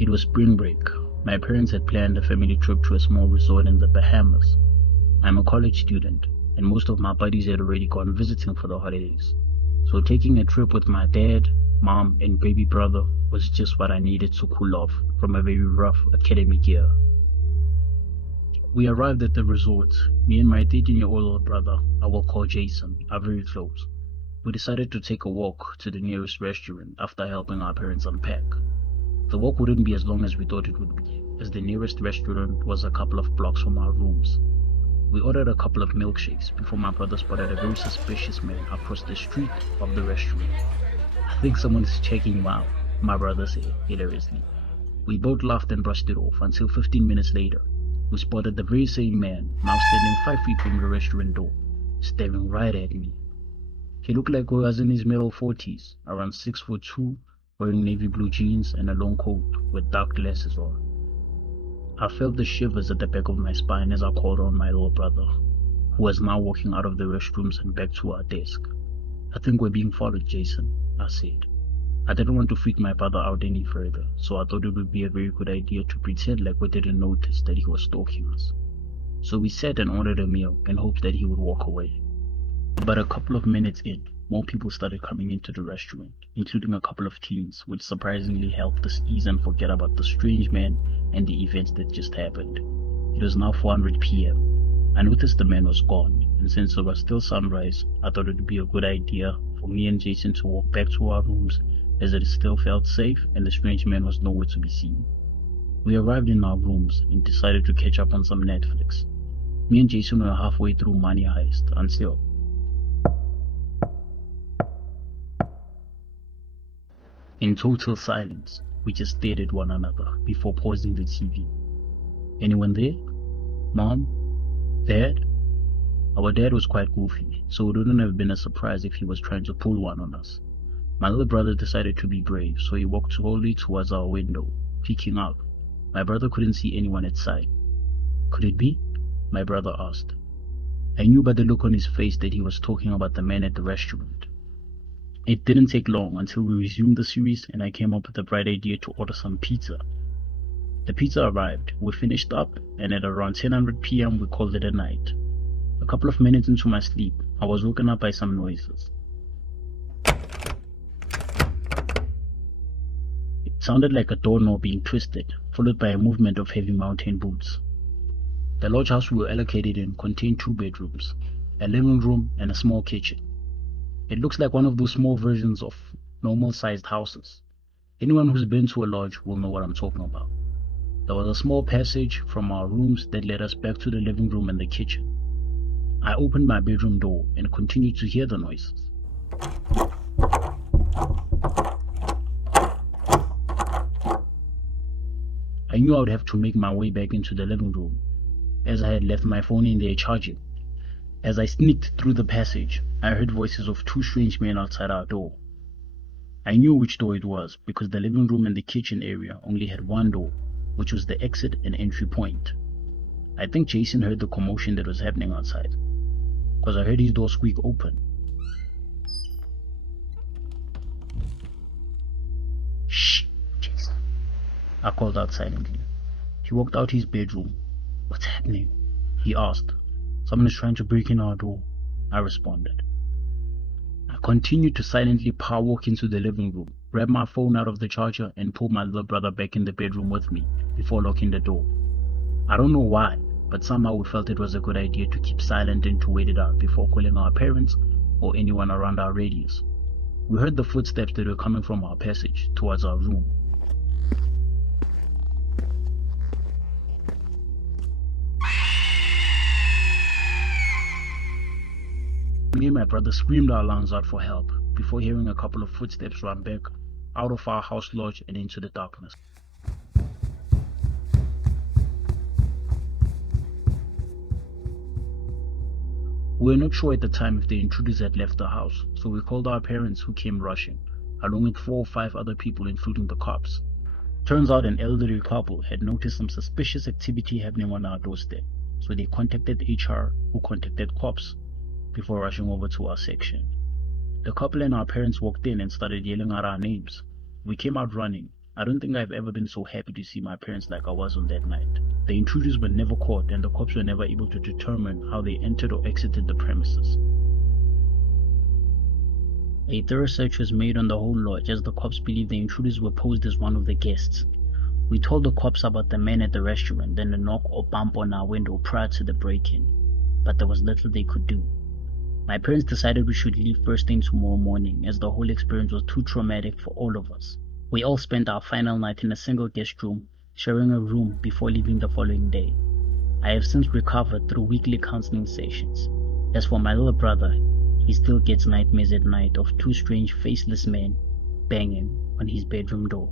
It was spring break. My parents had planned a family trip to a small resort in the Bahamas. I'm a college student, and most of my buddies had already gone visiting for the holidays. So taking a trip with my dad, mom, and baby brother was just what I needed to cool off from a very rough academic year. We arrived at the resort. Me and my 13-year-old older brother, I will call Jason, are very close. We decided to take a walk to the nearest restaurant after helping our parents unpack. The walk wouldn't be as long as we thought it would be, as the nearest restaurant was a couple of blocks from our rooms. We ordered a couple of milkshakes before my brother spotted a very suspicious man across the street of the restaurant. "I think someone is checking him out," my brother said hilariously. We both laughed and brushed it off until 15 minutes later, we spotted the very same man now standing 5 feet from the restaurant door, staring right at me. He looked like he was in his middle 40s, around 6'2", wearing navy blue jeans and a long coat with dark glasses on. I felt the shivers at the back of my spine as I called on my little brother, who was now walking out of the restrooms and back to our desk. "I think we're being followed, Jason," I said. I didn't want to freak my brother out any further, so I thought it would be a very good idea to pretend like we didn't notice that he was stalking us. So we sat and ordered a meal in hopes that he would walk away. But a couple of minutes in, more people started coming into the restaurant, including a couple of teens, which surprisingly helped us ease and forget about the strange man and the events that just happened. It was now 4:00 p.m. I noticed the man was gone, and since it was still sunrise, I thought it would be a good idea for me and Jason to walk back to our rooms, as it still felt safe and the strange man was nowhere to be seen. We arrived in our rooms and decided to catch up on some Netflix. Me and Jason were halfway through Money Heist until in total silence, we just stared at one another before pausing the TV. "Anyone there? Mom? Dad?" Our dad was quite goofy, so it wouldn't have been a surprise if he was trying to pull one on us. My little brother decided to be brave, so he walked slowly towards our window, peeking out. My brother couldn't see anyone at sight. "Could it be?" my brother asked. I knew by the look on his face that he was talking about the man at the restaurant. It didn't take long until we resumed the series and I came up with the bright idea to order some pizza. The pizza arrived, we finished up, and at around 10:00 p.m. we called it a night. A couple of minutes into my sleep, I was woken up by some noises. It sounded like a doorknob being twisted, followed by a movement of heavy mountain boots. The lodge house we were allocated in contained 2 bedrooms, a living room and a small kitchen. It looks like one of those small versions of normal-sized houses. Anyone who's been to a lodge will know what I'm talking about. There was a small passage from our rooms that led us back to the living room and the kitchen. I opened my bedroom door and continued to hear the noises. I knew I would have to make my way back into the living room, as I had left my phone in there charging. As I sneaked through the passage, I heard voices of 2 strange men outside our door. I knew which door it was because the living room and the kitchen area only had one door, which was the exit and entry point. I think Jason heard the commotion that was happening outside, because I heard his door squeak open. "Shh, Jason," I called out silently. He walked out his bedroom. "What's happening?" he asked. "Someone is trying to break in our door," I responded. I continued to silently power walk into the living room, grab my phone out of the charger and pull my little brother back in the bedroom with me before locking the door. I don't know why, but somehow we felt it was a good idea to keep silent and to wait it out before calling our parents or anyone around our radius. We heard the footsteps that were coming from our passage towards our room. Me and my brother screamed our lungs out for help before hearing a couple of footsteps run back out of our house lodge and into the darkness. We were not sure at the time if the intruders had left the house, so we called our parents, who came rushing, along with 4 or 5 other people including the cops. Turns out an elderly couple had noticed some suspicious activity happening on our doorstep, so they contacted HR, who contacted cops, before rushing over to our section. The couple and our parents walked in and started yelling out our names. We came out running. I don't think I've ever been so happy to see my parents like I was on that night. The intruders were never caught and the cops were never able to determine how they entered or exited the premises. A thorough search was made on the whole lodge as the cops believed the intruders were posed as one of the guests. We told the cops about the men at the restaurant and a knock or bump on our window prior to the break-in, but there was little they could do. My parents decided we should leave first thing tomorrow morning as the whole experience was too traumatic for all of us. We all spent our final night in a single guest room, sharing a room before leaving the following day. I have since recovered through weekly counseling sessions. As for my little brother, he still gets nightmares at night of two strange faceless men banging on his bedroom door.